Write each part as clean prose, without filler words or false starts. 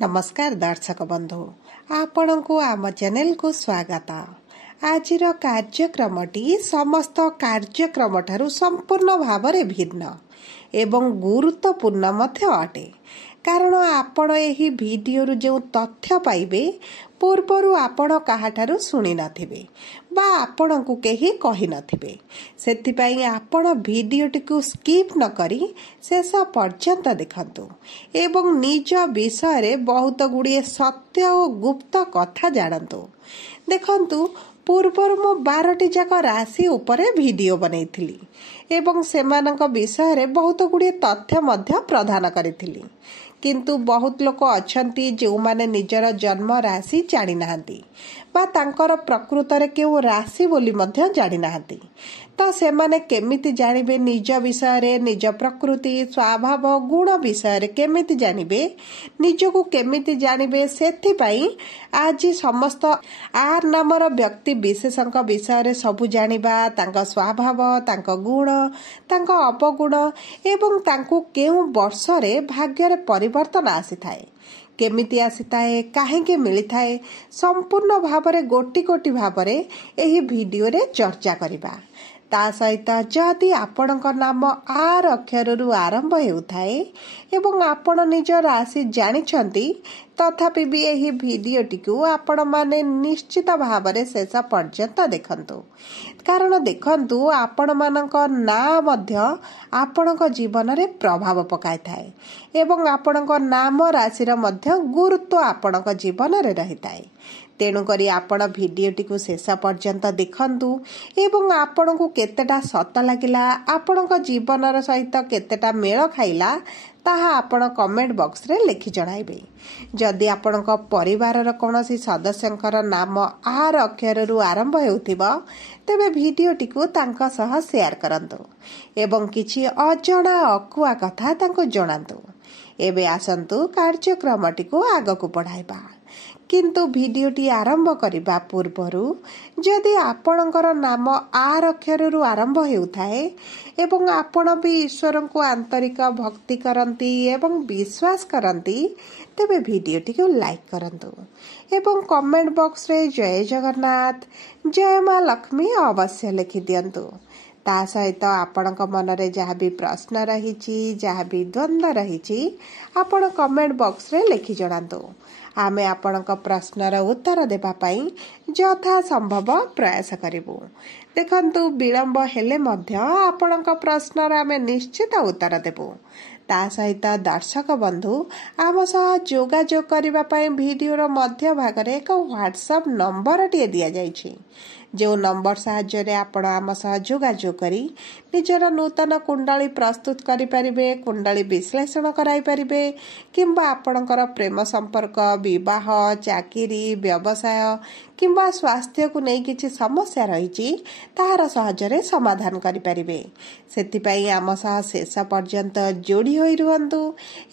नमस्कार दर्शक बंधु आपण को आम चैनल को स्वागत। आज कार्यक्रमटी समस्त कार्यक्रम ठारू संपूर्ण भाव भिन्न एवं गुरुत्वपूर्ण मध्य अटे कारण आपण एही वीडियो जो तथ्य पाइबे पूर्वरु आपण काहाठारू शुणी नथिबे बा आपण को केही कहि नथिबे सेथिपाई आपण वीडियोटी को स्किप न करी शेष पर्यंत देखंतु एवं निज विषय रे बहुत गुड़िए सत्य और गुप्त कथा जानतु। देखंतु पूर्वर मो 12टी जाक राशि उपरे वीडियो बनैथिली एवं सेमानक विषय रे बहुत गुड़िए तथ्य मध्य प्रदान करिथिली किंतु बहुत लोक अछंती जो माने निजर जन्म राशि जानि नाहंती बा तांकर प्रकृत रे केउ राशि बोली मध्य जानि नाहंती तो सेमाने केमिति जानिबे निज विषय रे निज प्रकृति स्वभाव गुण विषय रे केमिति जानिबे निजको केमिति जानिबे सेथि पई आज समस्त आर नामर व्यक्ति विशेषक विषय रे सब जानिबा तांका स्वभाव तांका गुण तांका अपगुण एवं तांको केउ वर्ष रे भाग्य रे परिवर्तन आसी थाए केमिति आसी थाए काहेके मिली थाए संपूर्ण भावरे गोटी गोटी भावरे एही वीडियो रे चर्चा करिबा। ता सहित जदि आपणक नाम आर अक्षर आरंभ हेउथाए एवं आपण निज राशि जानिछंती तथापि भी एही वीडियोटी को आपण माने निश्चित भावरे शेष पर्यंत देखंतु कारण देखंतु आपण मानक ना मध्य आपणक जीवन रे प्रभाव पकाय थाए एवं आपणक नाम राशिर मध्य गुरुत्व आपणक जीवन रे रहिताए तेणु करी आपण वीडियोटी को शेष पर्यंत देखंतु एवं आपण को केतेटा सत लागिला आपणक जीवन सहित केतेटा मेल खाइला ताहा आपण कमेंट बॉक्स रे लिखि जणाइबे। जदि आपणक परिवारर कोनोसी सदस्यंकर नाम आर अक्षर आरंभ हेउथिबा तेबे वीडियोटी को तांका सह शेयर करंतु एवं किछि अजणा अकुआ कथा तांको जणांतु। एबे आसंतु कार्यक्रमटी को आगकु पढाइबा किंतु वीडियोटी आरंभ करिबा पूर्वरु जदि आपणकर नाम आर अक्षर आरंभ हेउथाए एवं आपण भी ईश्वर को आंतरिक भक्ति करंती एवं विश्वास करंती तेबे वीडियोटी को लाइक करंतु एवं कमेंट बॉक्स रे जय जगन्नाथ जय मां लक्ष्मी अवश्य लिखि दियंतु। ता सहित आपणक मन रे जहाँ भी प्रश्न रही जहाँ भी द्वंद्व रही आपण कमेंट बॉक्स रे लिखि जणांतु आमे आपणक प्रश्नर उत्तर देबा पई यथा संभव प्रयास करिबु। देखंतु विलंब हेले मध्य आपणक प्रश्नर आमे निश्चित उत्तर देबु। ता सहित दर्शक बंधु आम सह जोगाजोग करबा पई वीडियोर मध्य भाग रे एक व्हाट्सएप नंबर टिए दिया जाइछि जो नंबर साहाय्य रे आपण आम सह जोगाजोग करी निजर नूतन कुंडली प्रस्तुत करि परिबे कुंडली विश्लेषण कराई परिबे किंबा आपणकर प्रेम संपर्क विवाह चाकरी व्यवसाय किंबा स्वास्थ्य को नहीं किछि समस्या रही ताहार सहज रे समाधान करि परिबे। सेति पई आम सह शेष पर्यंत जोड़ी होई रुहंतु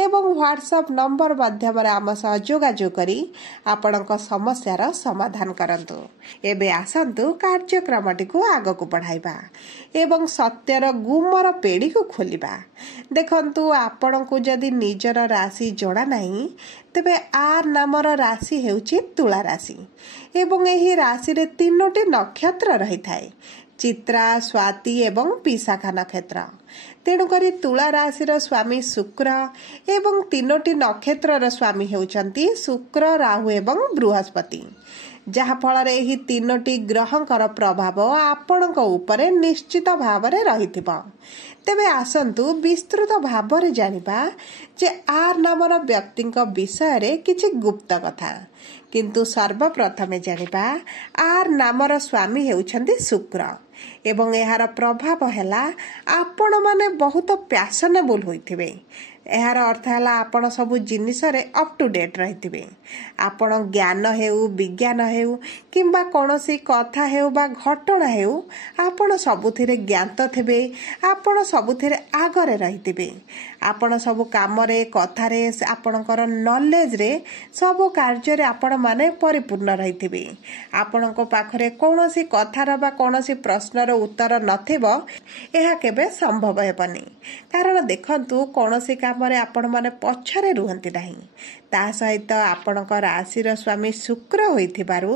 एवं व्हाट्सएप नंबर माध्यम रे आम सह जोगाजोग करी आपणक समस्यार समाधान करंतु। एबे आसंतु कार्यक्रमटी को आगकु पढाइबा एवं सत्यर गुमर पेड़ी को खोलिबा। देखंतु आपण को जदि निजर राशि जणा नहीं तेबे आर नामर राशि हेउची तुला राशि एवं एही राशि रे 3टी नक्षत्र रही थाए चित्रा स्वाति एवं विशाखा नक्षत्र। तेणु करी तुला राशि स्वामी शुक्र एवं 3टी नक्षत्र स्वामी हेउचंती शुक्र राहु एवं बृहस्पति जहा फल एही 3टी ग्रहंकर प्रभाव आपणक उपरे निश्चित भावरे रहिथिबा। तेबे आसंतु विस्तृत भावरे जानिबा जे आर नामर व्यक्तिंक विषय रे किछि गुप्त कथा किंतु सर्वप्रथमे जानिबा आर नामर स्वामी हेउछंती शुक्र एवं एहार प्रभाव हैला आपण माने बहुत पैशनेबल होइथिबे। एहार अर्थ है आपण सब जिनिस रे अप टू डेट रहिथिबे आपण ज्ञान हेउ विज्ञान हेउ किंबा कोनोसी कथा हेउ बा घटना हेउ आपण सबुथिरे ज्ञात थिबे आपण सबुथिरे आगरे रहिथिबे आपण सबु कामरे कथारे आपणकर नॉलेज रे सबु कार्य रे आपण माने परिपूर्ण रहिथिबे। आपणको पाखरे कोनोसी कथार बा कोनोसी प्रश्नर उत्तर नथिबो एहा केबे संभव हेबनी। कारण देखंतु कोनोसी कामरे आपण माने पछरे रुहंती नाही। ता सहित आपणको राशिर स्वामी शुक्र होइथिबारु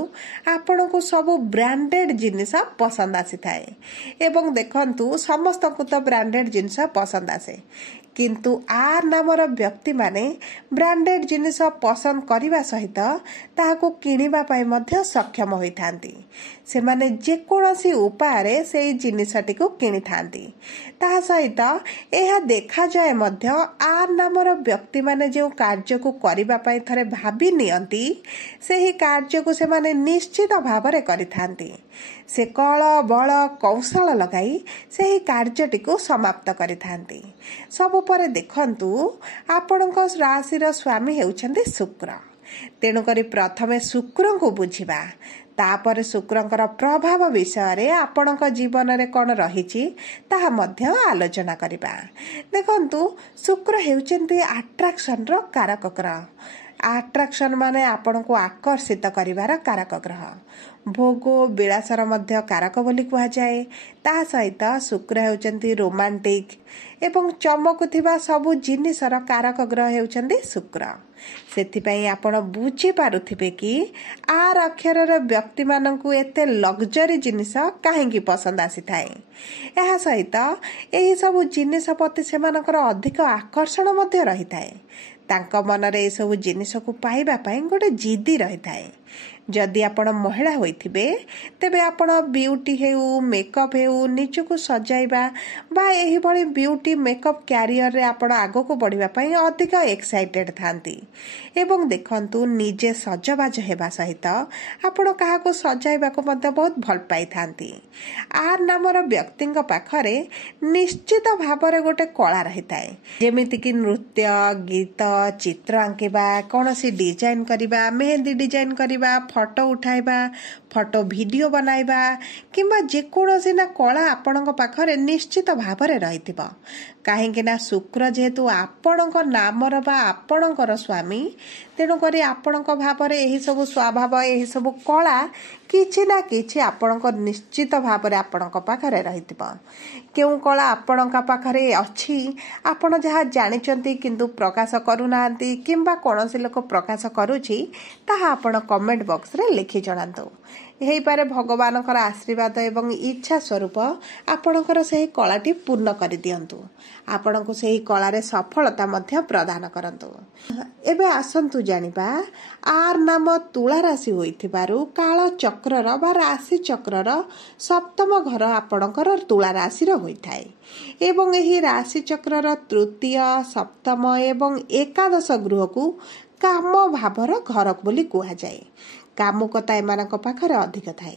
आपणको सबु ब्रांडेड जिनिस पसंद आसी थाए। एवं देखंतु समस्त को तो ब्रांडेड जिनिस पसंद आसे, किंतु आर नामर व्यक्ति माने ब्रांडेड जिनिस पसंद करिबा सहित ताहाको किनिबा पई मध्य सक्षम होइथांती। से माने जे कोनोसी उपाय रे सेई जिनिसटी को किनि थांती। ता सहित एहा देखा जाय मध्य आर नामर व्यक्ति माने जे कार्य को करिबा पई थरे भाबी नियंती सेही कार्य को से माने निश्चित भावरे करिथांती। से कल बल कौशल लगाई सेही कार्यटी को समाप्त करिथांती। सबु परे देखंतु आपणको राशिर स्वामी हेउछन्ती शुक्र। तेणु करी प्रथमे शुक्र को बुझिबा, तापर शुक्रंकर प्रभाव विषय रे आपणक जीवन रे कोन रहिछि ताहा मध्य आलोचना करिबा। देखंतु शुक्र हेउछन्ती अट्रैक्शन रो कारक ग्रह। अट्रैक्शन माने आपण को आकर्षित करिवार कारक ग्रह। भोग विलासर मध्य कारक बोली कुहा जाए। ता सहित शुक्र हेउचंती रोमांटिक एवं चमकुथिबा सबु जिनिसर कारक ग्रह हेउचंती शुक्र। सेथिपई आपण बुझी पारुथिबे कि आर अक्षरर व्यक्ति माननकु एते लग्जरी जिनिस काहेकि पसंद आसी थाए। एहा सहित एही सबु जिनिस प्रति सेमानकर अधिक आकर्षण मध्य रही थाए। तांक मनरे ए सब जिनिस को पाइबा पई गोटे जिद्दी रही थाए। जदि आपण महिला होइथिबे तेबे आपण ब्यूटी हेउ मेकअप हेउ निजको सजाइबा बा एही भली ब्यूटी मेकअप कैरियर रे आपण आगो को बढ़िबा पई अधिक एक्साइटेड थांती। एवं देखंतु निजे सजबाज हेबा सहित आपण काहा को सजाइबा को मध्य बहुत भल पाई थांती। आर नामर व्यक्तिंक पाखरे निश्चित भाबरे गोटे कला रही थाए। जेमिति कि नृत्य गीत चित्र आंकिबा कोनोसी डिजाइन करिबा मेहंदी डिजाइन करिबा फोटो उठाइबा फोटो वीडियो बनाइबा किंबा जेकोसी ना कला आपणक पाखरे निश्चित भावरे रहिथिबो। काहेकि ना शुक्र जेहेतु आपणक नामर बा आपणकर स्वामी तेणु करी आपणक भावरे एही सब स्वभाव एही सब कला किछि ना किछि आपणक निश्चित भावरे आपणक पाखरे रहिथिबो। केउ कला आपणक पाखरे अछि आपण जहा जानिचंती किंतु प्रकाश करूनांती किंबा कोनोसी लोक प्रकाश करूछि ताहा आपण कमेंट बॉक्स रे लिखि जणांतु। यही पारे भगवानकर आशीर्वाद एवं इच्छा स्वरूप आपणकर सही कलाटी पूर्ण कर दियंतु। आपणको सही कलारे सफलता मध्य प्रदान करंतु। एबे आसंतु जानिबा आर नाम तुला राशि होइथिबारु काल चक्रर बा राशि चक्रर सप्तम घर आपणकर तुला राशि रो होइथाय। एवं एही राशि चक्रर तृतीय सप्तम एवं एकादश गृह को काम भावर घर बोली कुहा जाए। कामुकता एमानक पाखरे अधिक थाए।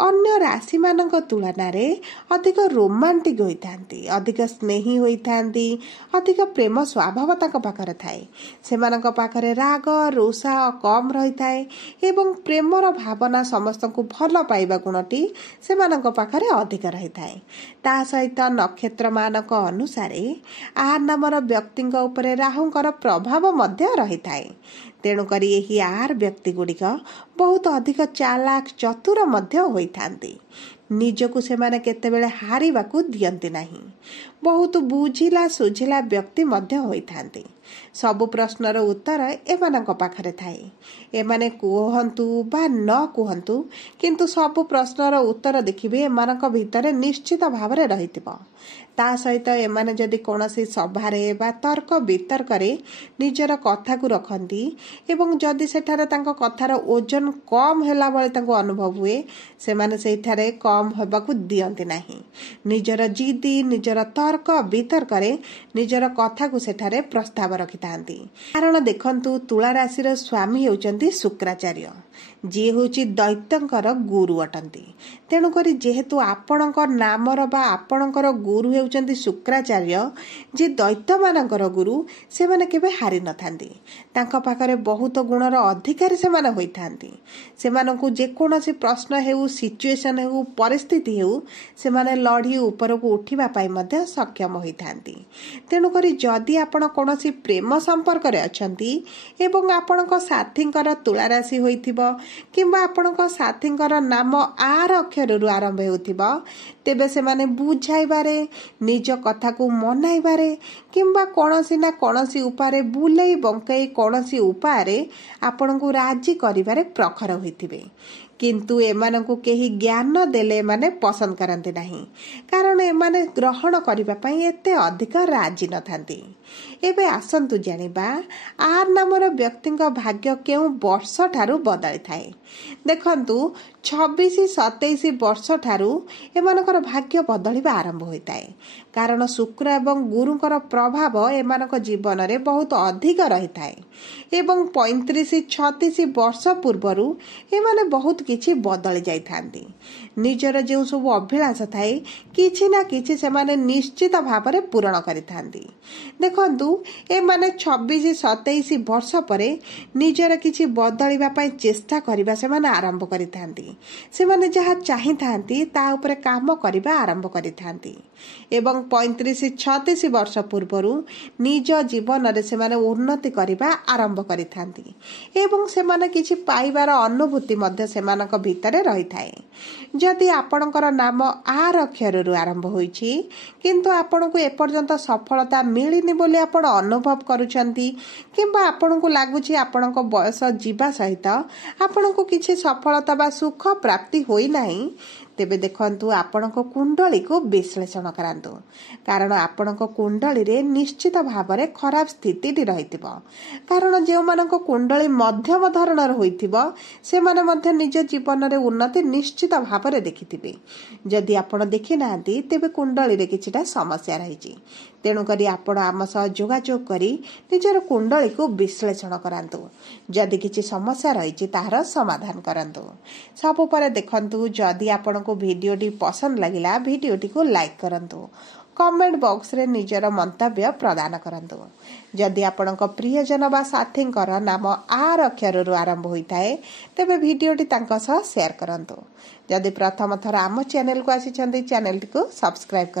अन्य राशि मानक तुलना रे अधिक रोमांटिक होइथांती, अधिक स्नेही होइथांती, अधिक प्रेम स्वभाव तांक पाखरे थाए। सेमानक पाखरे राग रोषा कम रही थाए एवं प्रेमर भावना समस्त को भल पाइबा गुणटी सेमानक पाखरे अधिक रही थाए। ता सहित नक्षत्र मानक अनुसारे आर नामर व्यक्तिंक उपरे राहुंकर प्रभाव मध्य रही थाए। तेणु करी एही आर व्यक्ति गुड़िक बहुत अधिक चालाक चतुर मध्य होइथांती। निजको सेमाने केतेबेले हारिबाकू दियंती नाही। बहुत बुझिला सुझिला व्यक्ति मध्य होइथांती। सबु प्रश्नर उत्तर एमानक पाखरे थाए। एमाने कुहंतु बा न कुहंतु किंतु सबु प्रश्नर उत्तर देखिबे एमानक भितरे निश्चित भावरे रहितिबो। ता सहित एमाने जदि कोनोसी सभारे बा तर्क वितर्करे निजर कथा को रखंती एवं जदि सेठारे तांको कथार ओजन कम होला बळे तांको अनुभव हुए सेमाने सेठारे कम होबाकू दियंती नाही। निजर जिद्दी निजर तर्क वितर्करे निजर कथा को सेठारे प्रस्ताव रखितांती। कारण देखंतु तुला राशिर स्वामी हेउचंती शुक्राचार्य, जी होची दैत्यंकर गुरु अटंती। तेणुकरी जेहेतु आपणक नामर बा आपणकर गुरु हेउचंती शुक्राचार्य जे दैत्य मानकर गुरु से माने केबे हारि नथांती तांका पाखरे बहुत गुणर अधिकारी से माने होइथांती से मानकु जे कोनोसी प्रश्न हेउ सिचुएशन हेउ परिस्थिति हेउ से माने लढी ऊपर को उठिबा पाई मध्ये सक्षम होइथांती तेणुकरी जदि आपण कोनोसी प्रेम संपर्क रे अछंती एवं आपणक साथींकर तुला राशि होइथिबो किंबा आपणक साथींकर नाम आर अक्षररु आरंभ हेउथिबो तेबे से माने बुझाइबारे निज कथा को मनाइबारे किंबा कोनोसी ना कोनोसी उपारे बुलेई बंकई कोनोसी उपारे आपणको राजी करिबारे प्रखर होइथिबे किंतु एमानकु केही ज्ञान देले माने पसंद करंती नाही कारण एमाने ग्रहण करिबा पई एते अधिक राजी नथांती एबे आसंतु जानिबा आर नामर व्यक्तिंक भाग्य केउ वर्ष ठारू बदली थाए देखंतु 26-27 वर्ष ठारू एमानकर भाग्य बदलिबा आरंभ होइताए कारण शुक्र एवं गुरुकर प्रभाव एमानक जीवन रे बहुत अधिक रहिताए एवं 35-36 वर्ष पूर्वरु एमाने बहुत किछि बदली जाई थांती निजर जे सब अभिलाष थाए किछि ना किछि से माने निश्चित भाव रे पूर्ण करि थांती देखंतु ए माने 26-27 वर्ष परे निजर किछि बदलिबा पई चेष्टा करिबा से माने आरंभ करि थांती से माने जहा चाहि थांती ता ऊपर काम करिबा आरंभ करि थांती एवं 35-36 वर्ष पूर्वरु निज जीवन रे से माने उन्नति करिबा आरंभ करि थांती एवं से माने किछि पाइबार अनुभूति मध्ये से मानक भितरे रहि थाए जदि आपणकर नाम आर अक्षररु आरंभ होईछि किंतु आपणको एपर्यंत सफलता मिलिनि बोली आपण अनुभव करूछंती किंबा आपणको लागुछि आपणको बयस जीवा सहित आपणको किछि सफलता बा सुख प्राप्ति होई नाही तेबे देखंतु आपणको कुंडली को विश्लेषण करांतु कारण आपणको कुंडली रे निश्चित भाव रे खराब स्थिति रहितिबो कारण जे मानको कुंडली मध्यम धरणर होइतिबो से माने मध्य निज जीवन रे उन्नति निश्चित भाव रे देखितिबे जदि आपण देखि नांती तेबे कुंडली रे किछिटा समस्या रहिछि तेणु करी आपण आम सह जोगाजोग करी निजर कुंडली को विश्लेषण करांतु जदि किछि समस्या रहिछि ताहार समाधान करांतु सब पर देखंतु जदि आपण को वीडियोटी पसंद लगिला वीडियोटी को लाइक करंतु कमेंट बॉक्स रे निजर मंतव्य प्रदान करंतु जदि आपणक प्रियजन बा साथींकर नाम आर अक्षररु आरंभ होइताए तेबे वीडियोटी तांका सह शेयर करंतु जदि प्रथम थर आम चैनल को आसी चंदी चैनल को सब्सक्राइब कर